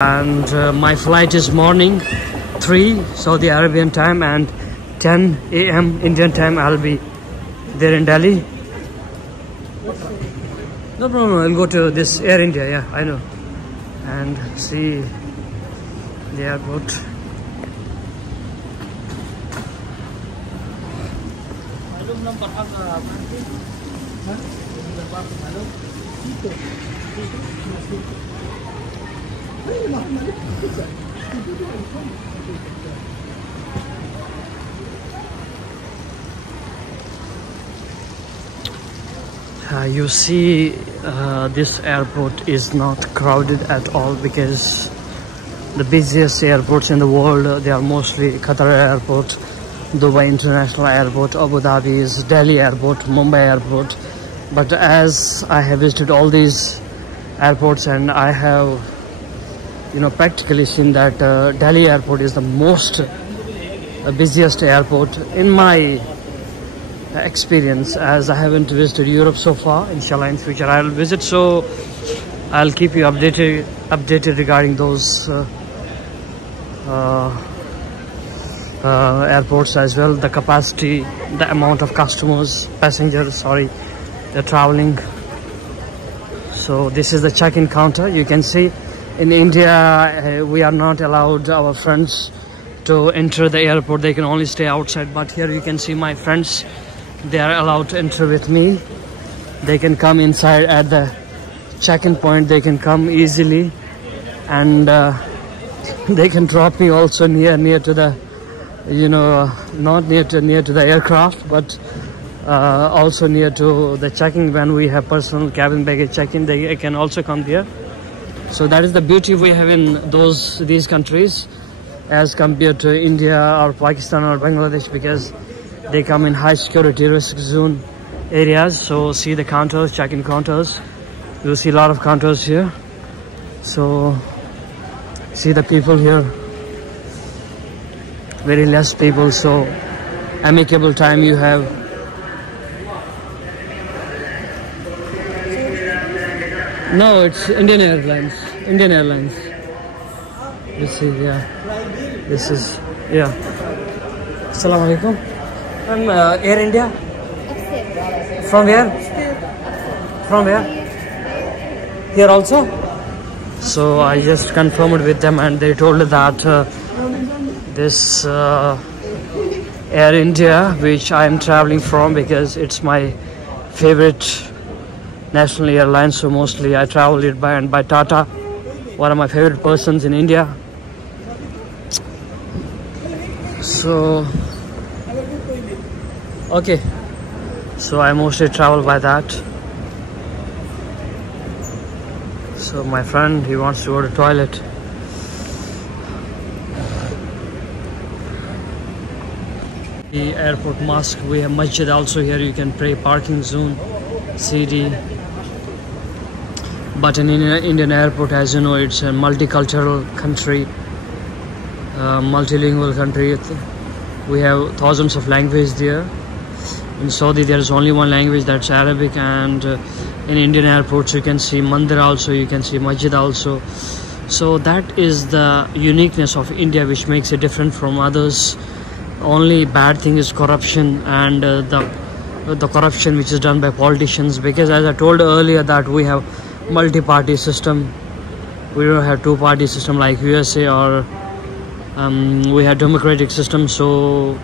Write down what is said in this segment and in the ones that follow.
And my flight is morning 3 Saudi Arabian time and 10 AM Indian time. I'll be there in Delhi. No problem, I'll go to this Air India, yeah, I know, and see the airport. You see, this airport is not crowded at all because the busiest airports in the world, they are mostly Qatar Airport, Dubai International Airport, Abu Dhabi's Delhi Airport, Mumbai Airport. But as I have visited all these airports and I have, practically seen that Delhi Airport is the most busiest airport in my experience, as I haven't visited Europe so far. Inshallah in future I will visit, so I'll keep you updated regarding those airports as well, the capacity, the amount of passengers they're traveling. So this is the check-in counter. You can see in India we are not allowed our friends to enter the airport, they can only stay outside, but here you can see my friends, they are allowed to enter with me. They can come inside at the check-in point, they can come easily, and they can drop me also near to the not near to the aircraft, but also near to the check-in. When we have personal cabin baggage check-in, they can also come there. So that is the beauty we have in these countries as compared to India or Pakistan or Bangladesh, because they come in high security risk zone areas. So see the counters, check-in counters, you'll see a lot of counters here. So see the people here, very less people, so amicable time you have. No, it's Indian Airlines. This is, yeah. Assalamu alaikum. From Air India? From where? From where? Here also? So I just confirmed with them and they told that this Air India, which I am traveling from because it's my favorite national airline, so mostly I travel it by Tata, one of my favorite persons in India. So okay, so I mostly travel by that. So my friend, he wants to go to the toilet. The airport mosque, we have masjid also here, you can pray, parking zone, CD. But in Indian airport, as you know, it's a multicultural country, multilingual country. We have thousands of languages there. In Saudi there is only one language, that's Arabic, and in Indian airports you can see mandir also, you can see masjid also. So that is the uniqueness of India, which makes it different from others. Only bad thing is corruption, and the corruption which is done by politicians, because as I told earlier that we have multi-party system, we don't have two-party system like USA, or we have democratic system. So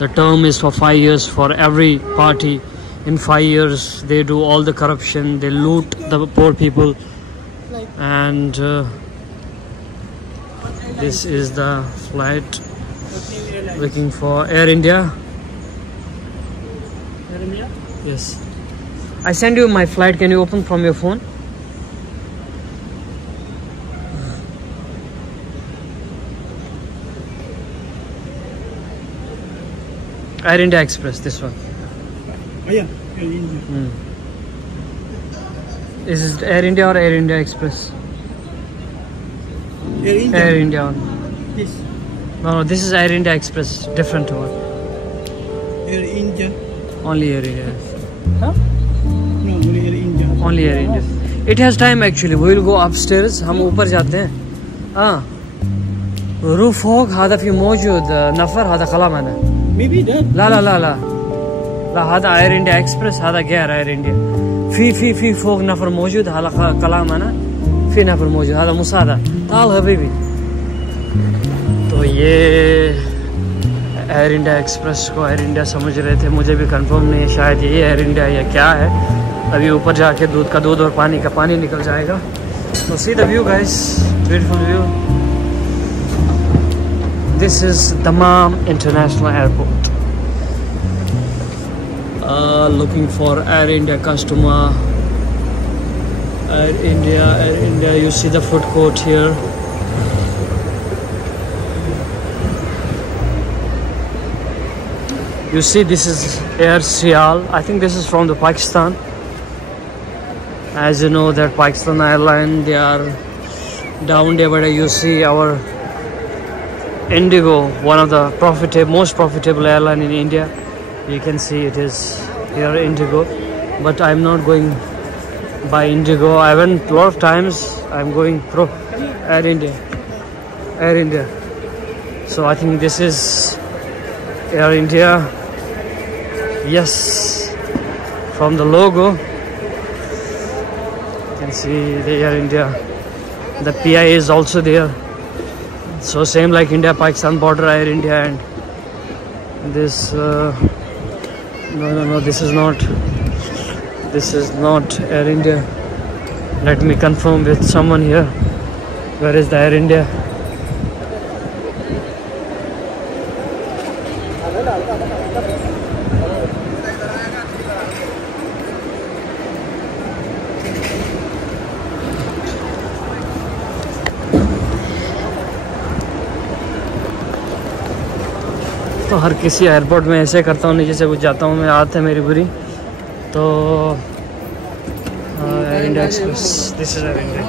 the term is for 5 years for every party. In 5 years they do all the corruption, they loot the poor people. And this is the flight looking for Air India. Air India? Yes. I send you my flight, can you open from your phone? Air India Express, this one. Oh yeah, Air India. Is it Air India or Air India Express? Air India. Air India one. This. No, this is Air India Express, different one. Air India. Only Air India. Huh? No, only Air India. Only Air India. It has time actually. We will go upstairs. हम ऊपर जाते हैं. روف فوق هذا في موجود نفر هذا خلا معنا. Maybe that. لا لا لا لا لا هذا اير انديا اكسبرس هذا غير اير انديا. في فوق نفر موجود هذا كلام معنا في نفر موجود هذا مساعدة. تعال حبيبي. तो ये air India express को air India समझ रहे थे, मुझे भी कंफर्म नहीं है शायद ये एयर इंडिया या क्या है. अभी ऊपर जाके दूध का दूध और पानी का पानी निकल जाएगा. तो see the view guys, beautiful view. This is दमाम international airport. Looking for Air India customer. Air India, you see the food court here. You see this is Air Sial. I think this is from the Pakistan. As you know that Pakistan airline, they are down there, but you see our Indigo, one of the most profitable airline in India. You can see it is here Indigo, but I'm not going by Indigo. I went a lot of times. I'm going pro Air India. So I think this is Air India. Yes, from the logo you can see the Air India. The PI is also there. So same like India Pakistan border Air India. And this no, this is not Air India. Let me confirm with someone here. Where is the Air India? तो हर किसी airport में ऐसे करता हूँ, नीचे से कुछ जाता हूँ मैं, आदत है मेरी बुरी. तो air India express, this is air India.